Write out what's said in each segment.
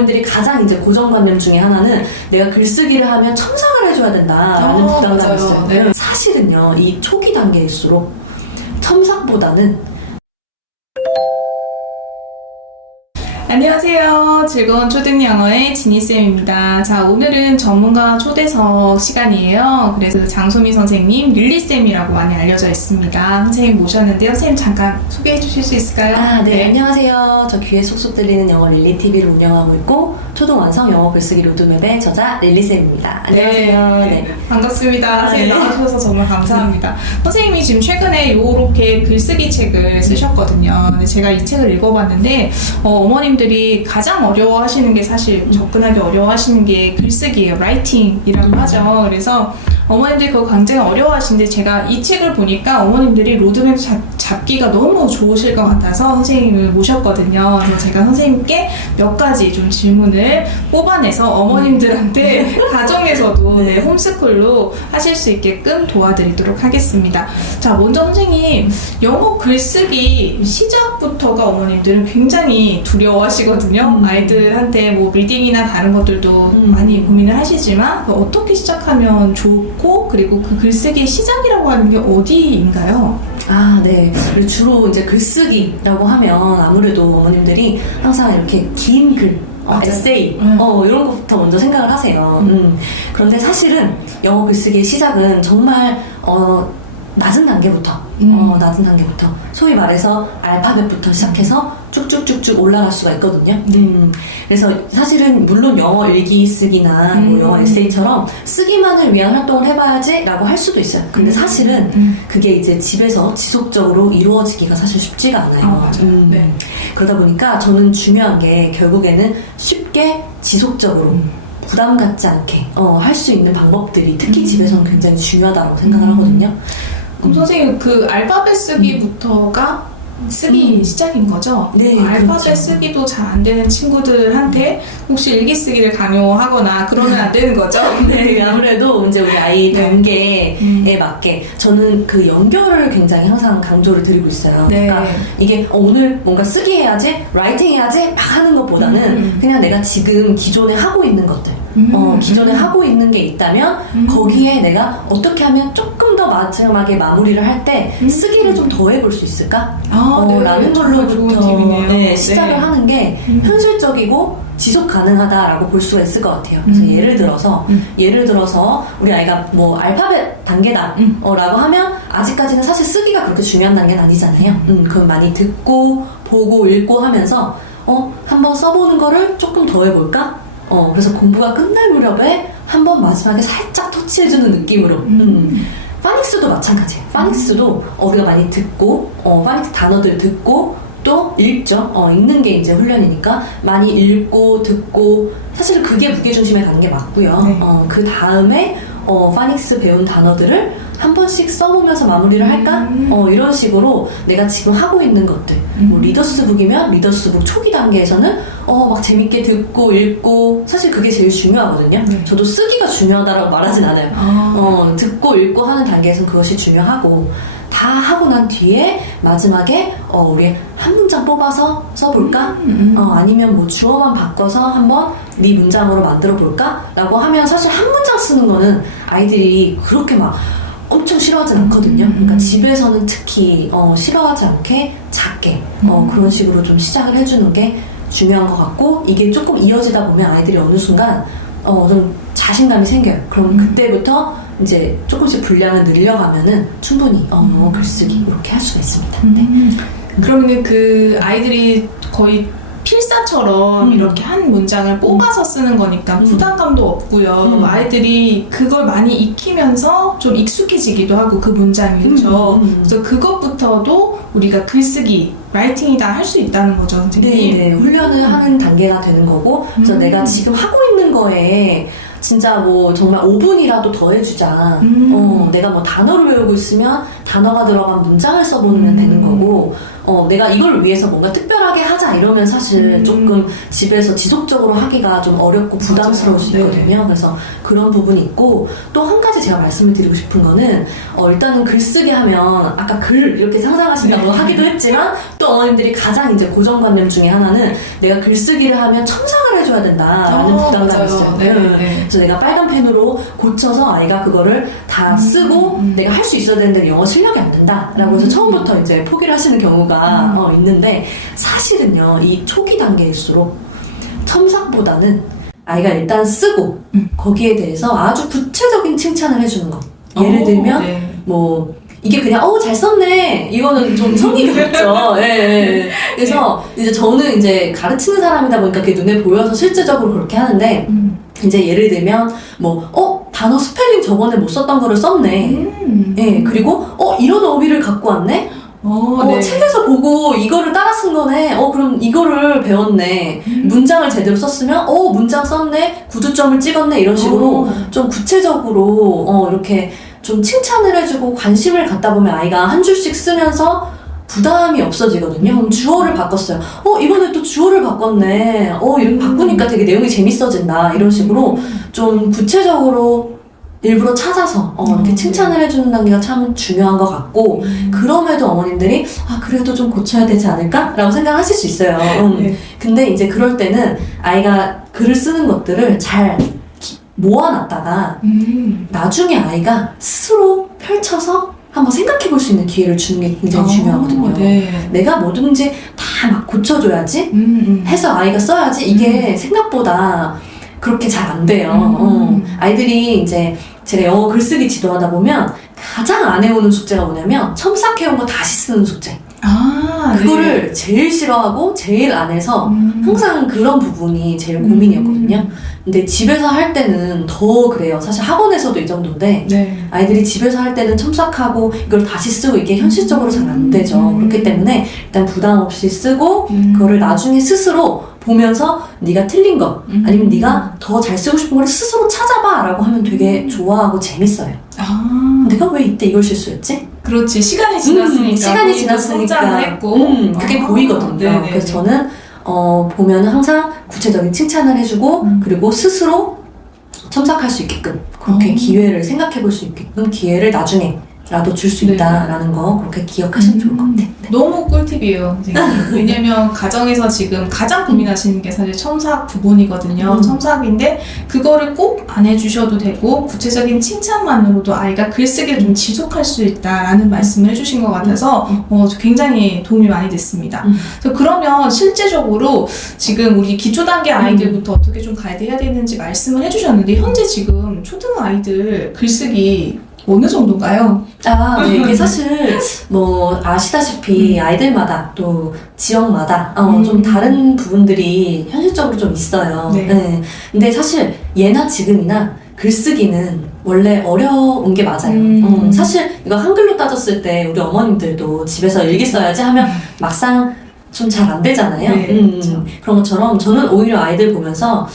어머님들이 가장 이제 고정관념 중에 하나는 내가 글쓰기를 하면 첨삭을 해줘야 된다라는 부담감이 있어요. 네. 사실은요, 이 초기 단계일수록 첨삭보다는 안녕하세요. 즐거운 초등 영어의 지니쌤입니다. 자, 오늘은 전문가 초대석 시간이에요. 그래서 장소미 선생님, 릴리쌤이라고 많이 알려져 있습니다. 선생님 모셨는데요. 선생님 잠깐 소개해 주실 수 있을까요? 네. 안녕하세요. 저 귀에 쏙쏙 들리는 영어 릴리TV를 운영하고 있고 초등완성 영어 글쓰기 로드맵의 저자 릴리쌤입니다. 안녕하세요. 네. 반갑습니다. 선생님 네. 나와주셔서 정말 감사합니다. 선생님이 지금 최근에 이렇게 글쓰기 책을 쓰셨거든요. 근데 제가 이 책을 읽어봤는데 어머님들이 가장 어려워하시는 게 사실 접근하기 어려워하시는 게 글쓰기예요. 라이팅이라고 하죠. 그래서 어머님들이 그거 굉장히 어려워하시는데 제가 이 책을 보니까 어머님들이 로드맵 잡기가 너무 좋으실 것 같아서 선생님을 모셨거든요. 그래서 제가 선생님께 몇 가지 좀 질문을 뽑아내서 어머님들한테 가정에서도 홈스쿨로 하실 수 있게끔 도와드리도록 하겠습니다. 자, 먼저 선생님, 영어 글쓰기 시작부터가 어머님들은 굉장히 두려워하시거든요. 아이들한테 뭐 리딩이나 다른 것들도 많이 고민을 하시지만 어떻게 시작하면 좋고, 그리고 그 글쓰기의 시작이라고 하는 게 어디인가요? 네. 그리고 주로 이제 글쓰기라고 하면 아무래도 어머님들이 항상 이렇게 긴 글, 에세이, 이런 것부터 먼저 생각을 하세요. 그런데 사실은 영어 글쓰기의 시작은 정말, 낮은 단계부터, 소위 말해서 알파벳부터 시작해서 쭉쭉쭉쭉 올라갈 수가 있거든요. 그래서 사실은 물론 영어 일기 쓰기나 뭐 영어 에세이처럼 쓰기만을 위한 활동을 해봐야지 라고 할 수도 있어요. 근데 사실은 그게 이제 집에서 지속적으로 이루어지기가 사실 쉽지가 않아요. 네. 그러다 보니까 저는 중요한 게 결국에는 쉽게 지속적으로 부담 갖지 않게 할 수 있는 방법들이 특히 집에서는 굉장히 중요하다고 생각을 하거든요. 그럼 선생님, 그 알파벳 쓰기부터가 쓰기 시작인 거죠? 네, 알파벳 그렇죠. 쓰기도 잘 안 되는 친구들한테 혹시 일기 쓰기를 강요하거나 그러면 안 되는 거죠? 네, 아무래도 이제 우리 아이 단계에 맞게 저는 그 연결을 굉장히 항상 강조를 드리고 있어요. 네. 그러니까 이게 오늘 뭔가 쓰기 해야지, 라이팅 해야지 막 하는 것보다는 그냥 내가 지금 기존에 하고 있는 것들, 기존에 하고 있는 게 있다면 거기에 내가 어떻게 하면 조금 더 마지막에 마무리를 할 때 쓰기를 좀 더 해볼 수 있을까? 라는 걸로부터 시작을 하는 게 현실적이고 지속 가능하다라고 볼 수가 있을 것 같아요. 그래서 예를 들어서 우리 아이가 뭐 알파벳 단계다 라고 하면 아직까지는 사실 쓰기가 그렇게 중요한 단계는 아니잖아요. 그럼 많이 듣고 보고 읽고 하면서 한번 써보는 거를 조금 더 해볼까? 그래서 공부가 끝날 무렵에 한번 마지막에 살짝 터치해주는 느낌으로 파닉스도 마찬가지예요. 파닉스도 우리가 많이 듣고 파닉스 단어들 듣고 또 읽죠. 읽는 게 이제 훈련이니까 많이 읽고 듣고 사실 그게 무게중심에 가는 게 맞고요. 그 다음에 파닉스 배운 단어들을 한 번씩 써보면서 마무리를 할까? 이런 식으로 내가 지금 하고 있는 것들 뭐 리더스북이면 리더스북 초기 단계에서는 막 재밌게 듣고 읽고 사실 그게 제일 중요하거든요. 저도 쓰기가 중요하다라고 말하진 않아요. 듣고 읽고 하는 단계에서는 그것이 중요하고 다 하고 난 뒤에 마지막에 우리 한 문장 뽑아서 써볼까? 아니면 뭐 주어만 바꿔서 한번 네 문장으로 만들어 볼까? 라고 하면 사실 한 문장 쓰는 거는 아이들이 그렇게 막 엄청 싫어하진 않거든요. 그러니까 집에서는 특히 싫어하지 않게 작게 그런 식으로 좀 시작을 해주는 게 중요한 것 같고 이게 조금 이어지다 보면 아이들이 어느 순간 좀 자신감이 생겨요. 그럼 그때부터 이제 조금씩 분량을 늘려가면은 충분히 영어 글쓰기 이렇게 할 수가 있습니다. 그러면 그 아이들이 거의 필사처럼 이렇게 한 문장을 뽑아서 쓰는 거니까 부담감도 없고요. 아이들이 그걸 많이 익히면서 좀 익숙해지기도 하고 그 문장이 그렇죠. 그래서 그것부터도 우리가 글쓰기, 라이팅이다 할 수 있다는 거죠, 선생님. 네, 훈련을 하는 단계가 되는 거고 그래서 내가 지금 하고 있는 거에 진짜 뭐 정말 5분이라도 더 해주자. 내가 뭐 단어를 외우고 있으면 단어가 들어간 문장을 써보면 되는 거고 내가 이걸 위해서 뭔가 특별하게 하자 이러면 사실 조금 집에서 지속적으로 하기가 좀 어렵고 부담스러울 수 있거든요. 그래서 그런 부분이 있고, 또 한 가지 제가 말씀을 드리고 싶은 거는 일단은 글쓰기 하면 아까 글 이렇게 상상하신다고 하기도 했지만, 또 어머님들이 가장 이제 고정관념 중에 하나는 내가 글쓰기를 하면 첨삭을 해줘야 된다라는 부담감이 있어요. 그래서 내가 빨간 펜으로 고쳐서 아이가 그거를 다 쓰고 내가 할 수 있어야 되는데 영어 실력이 안 된다라고 해서 처음부터 이제 포기를 하시는 경우가 있는데, 사실은요, 이 초기 단계일수록 첨삭보다는 아이가 일단 쓰고 거기에 대해서 아주 구체적인 칭찬을 해주는 것. 예를 들면 뭐 이게 그냥 잘 썼네 이거는 좀 성의가 없죠. 예. 그래서 이제 저는 이제 가르치는 사람이다 보니까 그게 눈에 보여서 실제적으로 그렇게 하는데, 이제 예를 들면 뭐 단어 스펠링 저번에 못 썼던 거를 썼네. 예. 그리고 이런 어휘를 갖고 왔네. 책에서 보고 이거를 따라 쓴 거네. 그럼 이거를 배웠네. 문장을 제대로 썼으면 문장 썼네. 구두점을 찍었네. 이런 식으로 좀 구체적으로 이렇게 좀 칭찬을 해주고 관심을 갖다 보면 아이가 한 줄씩 쓰면서 부담이 없어지거든요. 그럼 주어를 바꿨어요. 이번에 또 주어를 바꿨네. 이렇게 바꾸니까 되게 내용이 재밌어진다. 이런 식으로 좀 구체적으로 일부러 찾아서 이렇게 칭찬을 해주는 단계가 참 중요한 것 같고, 그럼에도 어머님들이 그래도 좀 고쳐야 되지 않을까? 라고 생각하실 수 있어요. 근데 이제 그럴 때는 아이가 글을 쓰는 것들을 잘 모아놨다가 나중에 아이가 스스로 펼쳐서 한번 생각해 볼 수 있는 기회를 주는 게 굉장히 중요하거든요. 내가 뭐든지 다 막 고쳐줘야지 해서 아이가 써야지 이게 생각보다 그렇게 잘 안 돼요. 아이들이 이제 제가 영어 글쓰기 지도하다 보면 가장 안 해오는 숙제가 뭐냐면 첨삭해온 거 다시 쓰는 숙제. 그거를 제일 싫어하고 제일 안 해서 항상 그런 부분이 제일 고민이었거든요. 근데 집에서 할 때는 더 그래요. 사실 학원에서도 이 정도인데 아이들이 집에서 할 때는 첨삭하고 이걸 다시 쓰고 이게 현실적으로 잘 안 되죠. 그렇기 때문에 일단 부담 없이 쓰고 그거를 나중에 스스로 보면서 네가 틀린 거 아니면 네가 더 잘 쓰고 싶은 걸 스스로 찾아봐 라고 하면 되게 좋아하고 재밌어요. 내가 왜 이때 이걸 실수했지? 그렇지. 시간이 지났으니까 성장을 했고 그게 보이거든요. 그래서 저는 보면 항상 구체적인 칭찬을 해주고 그리고 스스로 첨삭할 수 있게끔 그렇게 기회를 생각해 볼 수 있게끔 기회를 나중에라도 줄 수 있다라는 거 그렇게 기억하시면 좋을 것 같아요. 너무 꿀팁이에요, 선생님. 왜냐면 가정에서 지금 가장 고민하시는 게 사실 첨삭 부분이거든요. 첨삭인데 그거를 꼭 안 해주셔도 되고 구체적인 칭찬만으로도 아이가 글쓰기를 좀 지속할 수 있다라는 말씀을 해주신 것 같아서 굉장히 도움이 많이 됐습니다. 그래서 그러면 실제적으로 지금 우리 기초 단계 아이들부터 어떻게 좀 가이드해야 되는지 말씀을 해주셨는데, 현재 지금 초등 아이들 글쓰기 어느 정도인가요? 이게 사실 뭐 아시다시피 아이들마다 또 지역마다 좀 다른 부분들이 현실적으로 좀 있어요. 근데 사실 예나 지금이나 글쓰기는 원래 어려운 게 맞아요. 사실 이거 한글로 따졌을 때 우리 어머님들도 집에서 일기 써야지 하면 막상 좀 잘 안 되잖아요. 그런 것처럼 저는 오히려 아이들 보면서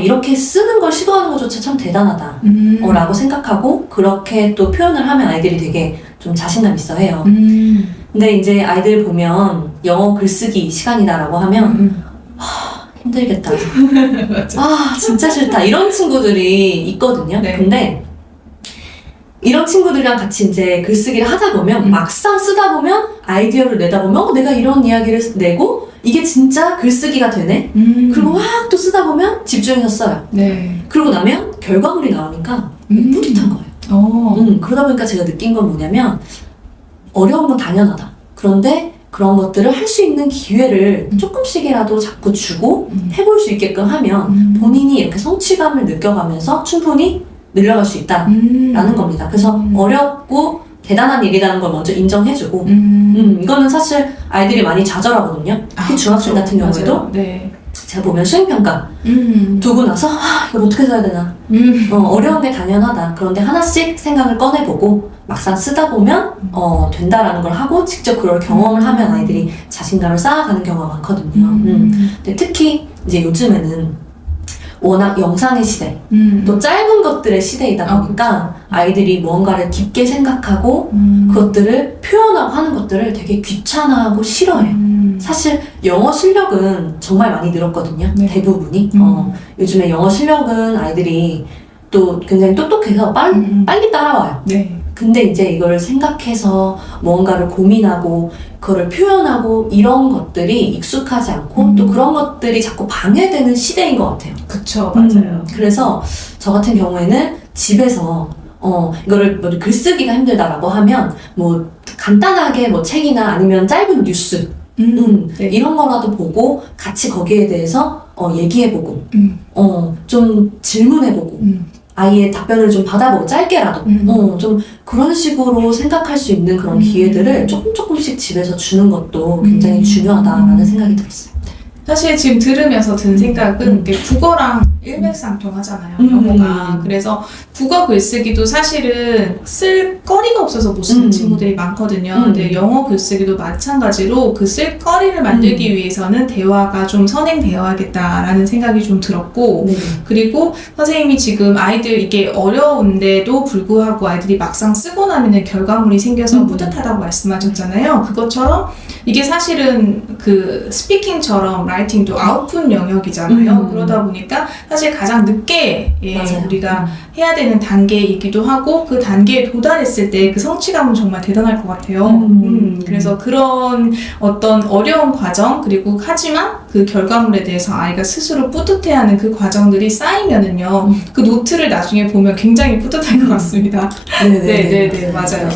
이렇게 쓰는 걸 시도하는 것조차 참 대단하다 라고 생각하고, 그렇게 또 표현을 하면 아이들이 되게 좀 자신감 있어 해요. 근데 이제 아이들 보면 영어 글쓰기 시간이다라고 하면 힘들겠다. 진짜 싫다. 이런 친구들이 있거든요. 근데 이런 친구들이랑 같이 이제 글쓰기를 하다 보면 막상 쓰다 보면 아이디어를 내다 보면 내가 이런 이야기를 내고 이게 진짜 글쓰기가 되네? 그리고 막 또 쓰다 보면 집중해서 써요. 그러고 나면 결과물이 나오니까 뿌듯한 거예요. 그러다 보니까 제가 느낀 건 뭐냐면 어려운 건 당연하다. 그런데 그런 것들을 할 수 있는 기회를 조금씩이라도 자꾸 주고 해볼 수 있게끔 하면 본인이 이렇게 성취감을 느껴가면서 충분히 늘려갈 수 있다라는 겁니다. 그래서 어렵고 대단한 일이라는 걸 먼저 인정해주고 이거는 사실 아이들이 많이 좌절하거든요. 특히 중학생 같은 경우에도 제가 보면 수행평가 두고 나서 이걸 어떻게 써야 되나 어려운 게 당연하다. 그런데 하나씩 생각을 꺼내보고 막상 쓰다 보면 된다라는 걸 하고 직접 그걸 경험을 하면 아이들이 자신감을 쌓아가는 경우가 많거든요. 근데 특히 이제 요즘에는 워낙 영상의 시대, 또 짧은 것들의 시대이다 보니까 아이들이 무언가를 깊게 생각하고 그것들을 표현하고 하는 것들을 되게 귀찮아하고 싫어해요. 사실 영어 실력은 정말 많이 늘었거든요. 네. 대부분이. 요즘에 영어 실력은 아이들이 또 굉장히 똑똑해서 빨리 따라와요. 네. 근데 이제 이걸 생각해서 무언가를 고민하고 그거를 표현하고 이런 것들이 익숙하지 않고 또 그런 것들이 자꾸 방해되는 시대인 것 같아요. 그쵸, 맞아요. 그래서 저 같은 경우에는 집에서 이거를 뭐 글쓰기가 힘들다라고 하면 뭐 간단하게 뭐 책이나 아니면 짧은 뉴스 네. 이런 거라도 보고 같이 거기에 대해서 얘기해보고 좀 질문해보고 아이의 답변을 좀 받아보고 짧게라도 좀 그런 식으로 생각할 수 있는 그런 기회들을 조금씩 집에서 주는 것도 굉장히 중요하다라는 생각이 들었어요. 사실 지금 들으면서 든 생각은 이게 국어랑 일맥상통하잖아요, 영어가. 그래서 국어 글쓰기도 사실은 쓸 거리가 없어서 못 쓰는 친구들이 많거든요. 근데 영어 글쓰기도 마찬가지로 그 쓸 거리를 만들기 위해서는 대화가 좀 선행되어야겠다라는 생각이 좀 들었고, 네. 그리고 선생님이 지금 아이들 이게 어려운데도 불구하고 아이들이 막상 쓰고 나면은 결과물이 생겨서 뿌듯하다고 말씀하셨잖아요. 그것처럼 이게 사실은 그 스피킹처럼 라이팅도 아웃풋 영역이잖아요. 그러다 보니까 사실 가장 늦게 맞아요. 우리가 해야 되는 단계이기도 하고 그 단계에 도달했을 때 그 성취감은 정말 대단할 것 같아요. 그래서 그런 어떤 어려운 과정 그리고 하지만 그 결과물에 대해서 아이가 스스로 뿌듯해하는 그 과정들이 쌓이면은요 그 노트를 나중에 보면 굉장히 뿌듯할 것 같습니다. 네네네. 네, 맞아요.